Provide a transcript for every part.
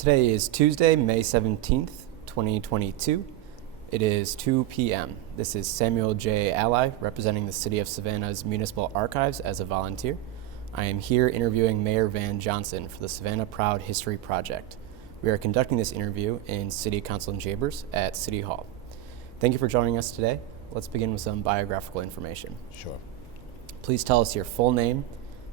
Today is Tuesday, May 17th, 2022. It is 2 p.m. This is Samuel J. Ally, representing the City of Savannah's Municipal Archives as a volunteer. I am here interviewing Mayor Van Johnson for the Savannah Proud History Project. We are conducting this interview in City Council chambers at City Hall. Thank you for joining us today. Let's begin with some biographical information. Sure. Please tell us your full name,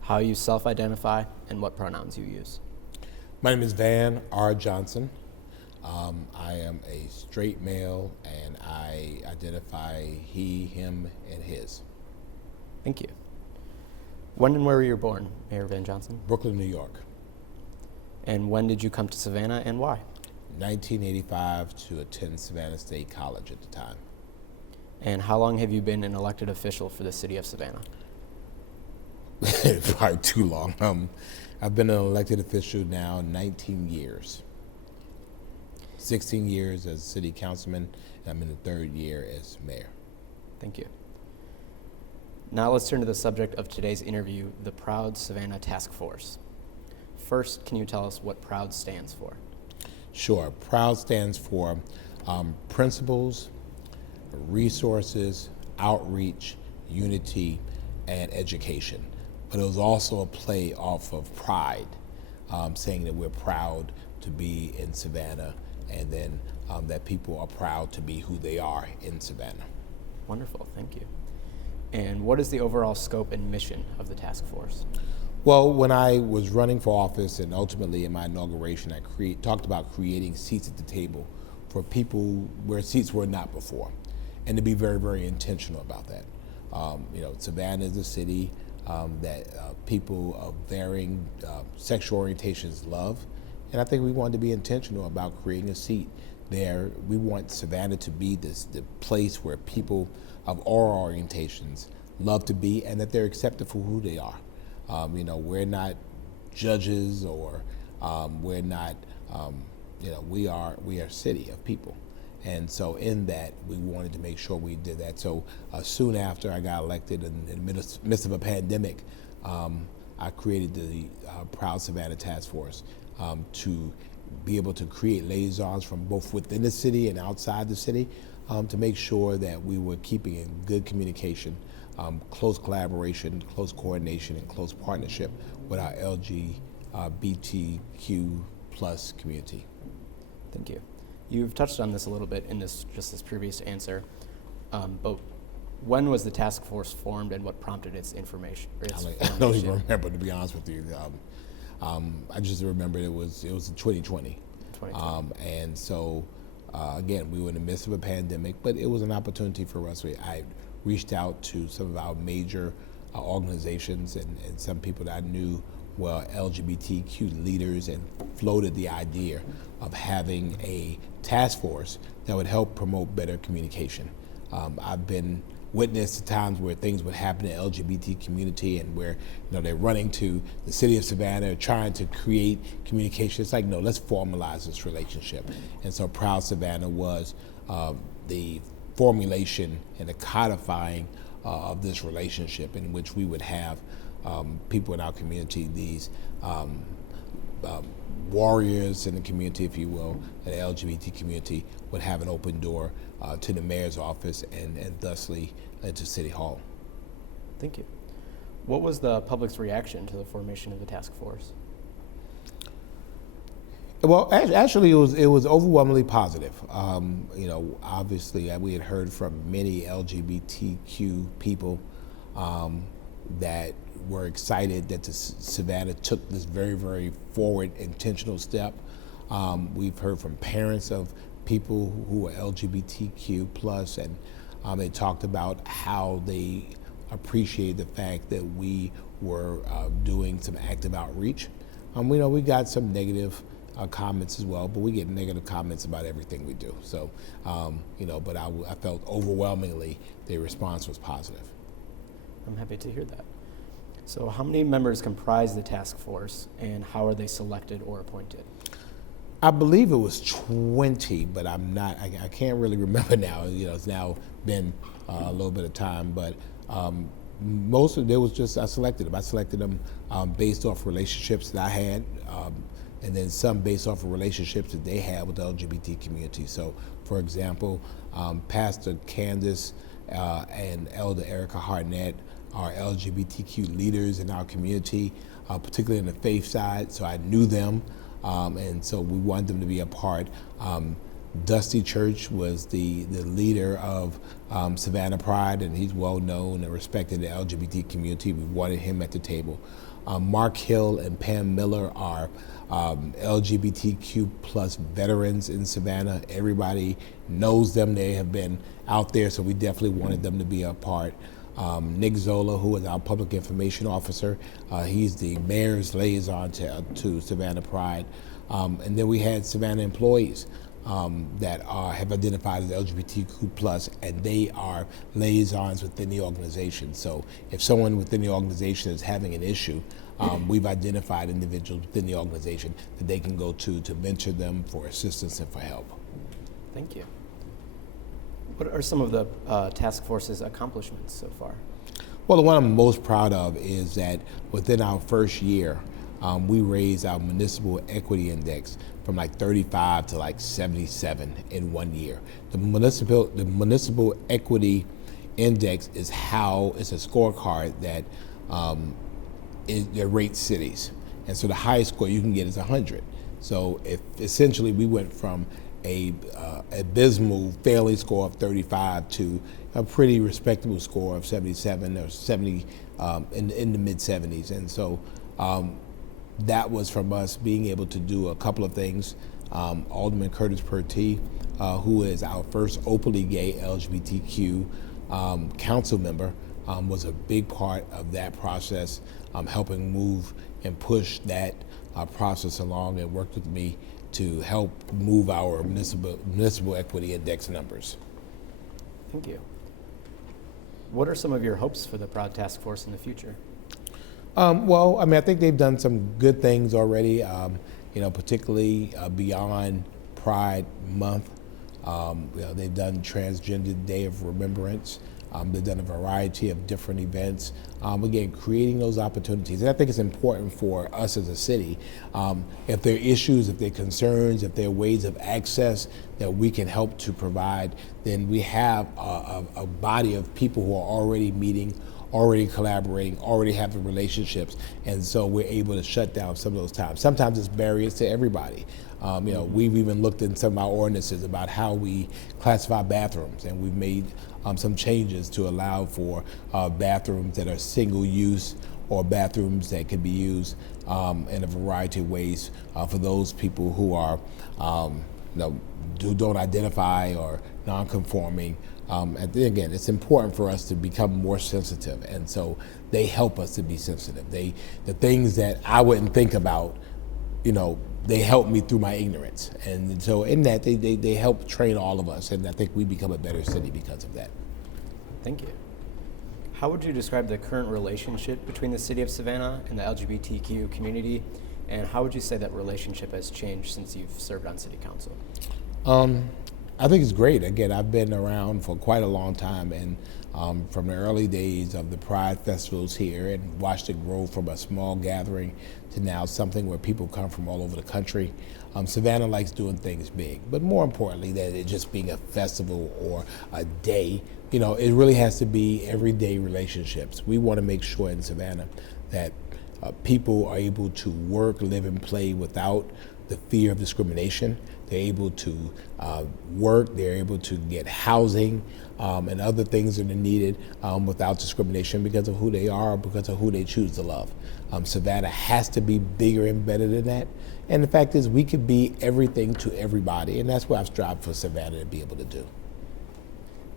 how you self-identify, and what pronouns you use. My name is Van R. Johnson. I am a straight male, and I identify he, him, and his. Thank you. When and where were you born, Mayor Van Johnson? Brooklyn, New York. And when did you come to Savannah and why? 1985 to attend Savannah State College at the time. And how long have you been an elected official for the City of Savannah? Probably too long. I've been an elected official now 19 years. 16 years as city councilman, and I'm in the third year as mayor. Thank you. Now let's turn to the subject of today's interview, the Proud Savannah Task Force. First, can you tell us what PROUD stands for? Sure. PROUD stands for Principles, Resources, Outreach, Unity, and Education. But it was also a play off of pride, saying that we're proud to be in Savannah, and then that people are proud to be who they are in Savannah. Wonderful, thank you. And what is the overall scope and mission of the task force? Well, when I was running for office and ultimately in my inauguration, I talked about creating seats at the table for people where seats were not before, and to be very, very intentional about that. Savannah is a city that people of varying sexual orientations love, and I think we wanted to be intentional about creating a seat there. We want Savannah to be the place where people of all orientations love to be, and that they're accepted for who they are. We're not judges, or we're not. We are a city of people. And so in that, we wanted to make sure we did that. So soon after I got elected, in the midst of a pandemic, I created the Proud Savannah Task Force to be able to create liaisons from both within the city and outside the city to make sure that we were keeping in good communication, close collaboration, close coordination, and close partnership with our Lgbtq plus community. Thank you. You've touched on this a little bit in this previous answer, but when was the task force formed and what prompted its information? I don't even remember, to be honest with you. I just remember it was in 2020. And so, again, we were in the midst of a pandemic, but it was an opportunity for us. I reached out to some of our major organizations and some people that I knew were LGBTQ leaders, and floated the idea of having a task force that would help promote better communication. I've been witness to times where things would happen in the LGBT community, and where they're running to the city of Savannah trying to create communication. It's like, no, let's formalize this relationship. And so Proud Savannah was the formulation and the codifying of this relationship, in which we would have people in our community, these warriors in the community, if you will, the LGBT community, would have an open door to the mayor's office and thusly to City Hall. Thank you. What was the public's reaction to the formation of the task force? Well, actually, it was overwhelmingly positive. Obviously, we had heard from many LGBTQ people that were excited that Savannah took this very, very forward, intentional step. We've heard from parents of people who are LGBTQ plus, and they talked about how they appreciated the fact that we were doing some active outreach. We got some negative comments as well, but we get negative comments about everything we do. So, but I felt overwhelmingly the response was positive. I'm happy to hear that. So how many members comprise the task force, and how are they selected or appointed? I believe it was 20, but I can't really remember now. It's now been a little bit of time, but most of it was just, I selected them. I selected them based off relationships that I had and then some based off of relationships that they have with the LGBT community. So, for example, Pastor Candace and Elder Erica Harnett are LGBTQ leaders in our community, particularly in the faith side, so I knew them, and so we wanted them to be a part. Dusty Church was the leader of Savannah Pride, and he's well known and respected in the LGBT community. We wanted him at the table. Mark Hill and Pam Miller are LGBTQ plus veterans in Savannah. Everybody knows them. They have been out there, so we definitely wanted them to be a part. Nick Zola, who is our public information officer, he's the mayor's liaison to Savannah Pride. And then we had Savannah employees that have identified as LGBTQ plus, and they are liaisons within the organization. So if someone within the organization is having an issue, we've identified individuals within the organization that they can go to mentor them for assistance and for help. Thank you. What are some of the task force's accomplishments so far? Well, the one I'm most proud of is that within our first year, we raised our municipal equity index from like 35 to like 77 in 1 year. The municipal equity index is a scorecard that rates cities, and so the highest score you can get is 100. So if essentially we went from a abysmal failing score of 35 to a pretty respectable score of 77 or 70 in the mid 70s, and so that was from us being able to do a couple of things. Alderman Curtis Pertee, who is our first openly gay LGBTQ council member, was a big part of that process, helping move and push that process along, and worked with me to help move our municipal equity index numbers. Thank you. What are some of your hopes for the Proud Task Force in the future? Well, I mean, I think they've done some good things already, particularly beyond Pride Month. They've done Transgender Day of Remembrance. They've done a variety of different events. Again, creating those opportunities. And I think it's important for us as a city, if there are issues, if there are concerns, if there are ways of access that we can help to provide, then we have a body of people who are already meeting, already collaborating, already having relationships, and so we're able to shut down some of those times. Sometimes it's barriers to everybody. We've even looked in some of our ordinances about how we classify bathrooms, and we've made some changes to allow for bathrooms that are single use or bathrooms that can be used in a variety of ways for those people who are, who don't identify or non-conforming. Again, it's important for us to become more sensitive, and so they help us to be sensitive. The things that I wouldn't think about, they help me through my ignorance, and so in that they help train all of us, and I think we become a better city because of that. Thank you. How would you describe the current relationship between the city of Savannah and the LGBTQ community, and how would you say that relationship has changed since you've served on city council? I think it's great. Again, I've been around for quite a long time, and from the early days of the Pride festivals here, and watched it grow from a small gathering to now something where people come from all over the country. Savannah likes doing things big, but more importantly, that it just being a festival or a day, it really has to be everyday relationships. We want to make sure in Savannah that people are able to work, live, and play without the fear of discrimination. They're able to work, they're able to get housing and other things that are needed without discrimination because of who they are, because of who they choose to love. Savannah has to be bigger and better than that. And the fact is, we could be everything to everybody, and that's what I've strived for Savannah to be able to do.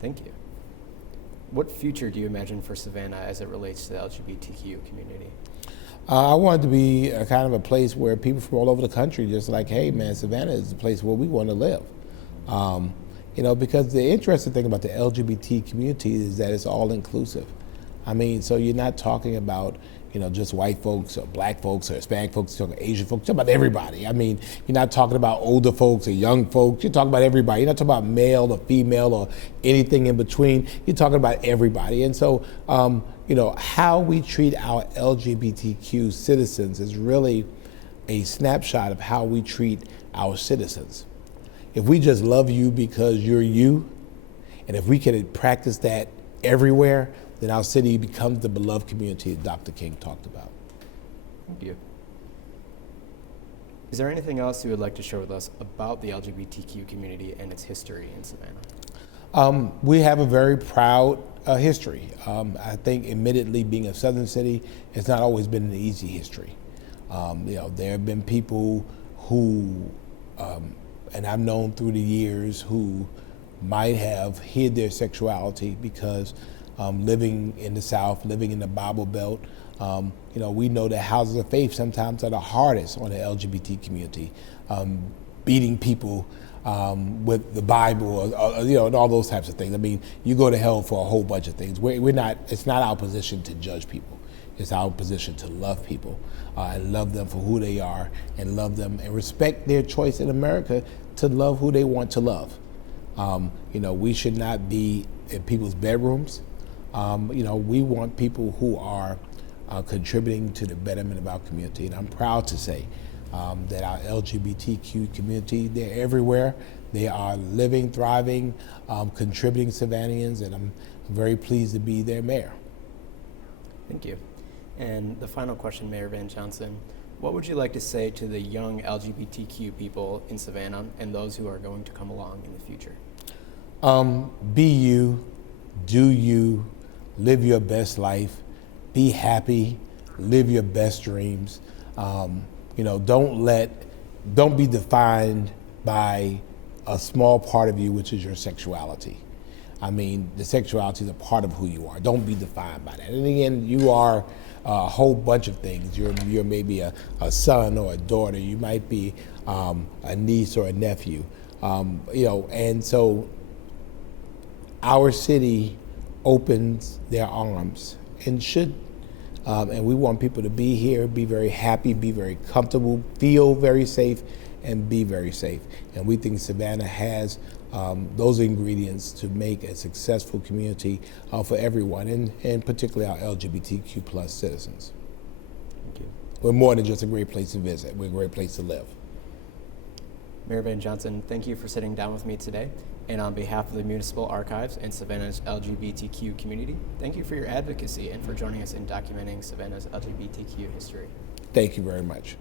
Thank you. What future do you imagine for Savannah as it relates to the LGBTQ community? I want it to be a kind of a place where people from all over the country just like, hey man, Savannah is the place where we want to live. Because the interesting thing about the LGBT community is that it's all inclusive. I mean, so you're not talking about, just white folks or black folks or Hispanic folks, you're talking Asian folks, you're talking about everybody. I mean, you're not talking about older folks or young folks, you're talking about everybody. You're not talking about male or female or anything in between. You're talking about everybody. And so, how we treat our LGBTQ citizens is really a snapshot of how we treat our citizens. If we just love you because you're you, and if we can practice that everywhere, then our city becomes the beloved community that Dr. King talked about. Thank you. Is there anything else you would like to share with us about the LGBTQ community and its history in Savannah? We have a very proud history. I think, admittedly, being a southern city, it's not always been an easy history. There have been people who, and I've known through the years, who might have hid their sexuality because living in the South, living in the Bible Belt, we know that houses of faith sometimes are the hardest on the LGBT community, beating people with the Bible, and all those types of things. I mean, you go to hell for a whole bunch of things. It's not our position to judge people. It's our position to love people and love them for who they are, and love them and respect their choice in America to love who they want to love. We should not be in people's bedrooms. We want people who are contributing to the betterment of our community. And I'm proud to say that our LGBTQ community, they're everywhere. They are living, thriving, contributing Savannahans, and I'm very pleased to be their mayor. Thank you. And the final question, Mayor Van Johnson, what would you like to say to the young LGBTQ people in Savannah and those who are going to come along in the future? Be you, do you, live your best life, be happy, live your best dreams. Don't be defined by a small part of you, which is your sexuality. I mean, the sexuality is a part of who you are. Don't be defined by that. And again, you are a whole bunch of things. You're maybe a son or a daughter. You might be a niece or a nephew. And so our city opens their arms and should. And we want people to be here, be very happy, be very comfortable, feel very safe, and be very safe. And we think Savannah has those ingredients to make a successful community for everyone, and particularly our LGBTQ plus citizens. Thank you. We're more than just a great place to visit. We're a great place to live. Mayor Van Johnson, thank you for sitting down with me today. And on behalf of the Municipal Archives and Savannah's LGBTQ community, thank you for your advocacy and for joining us in documenting Savannah's LGBTQ history. Thank you very much.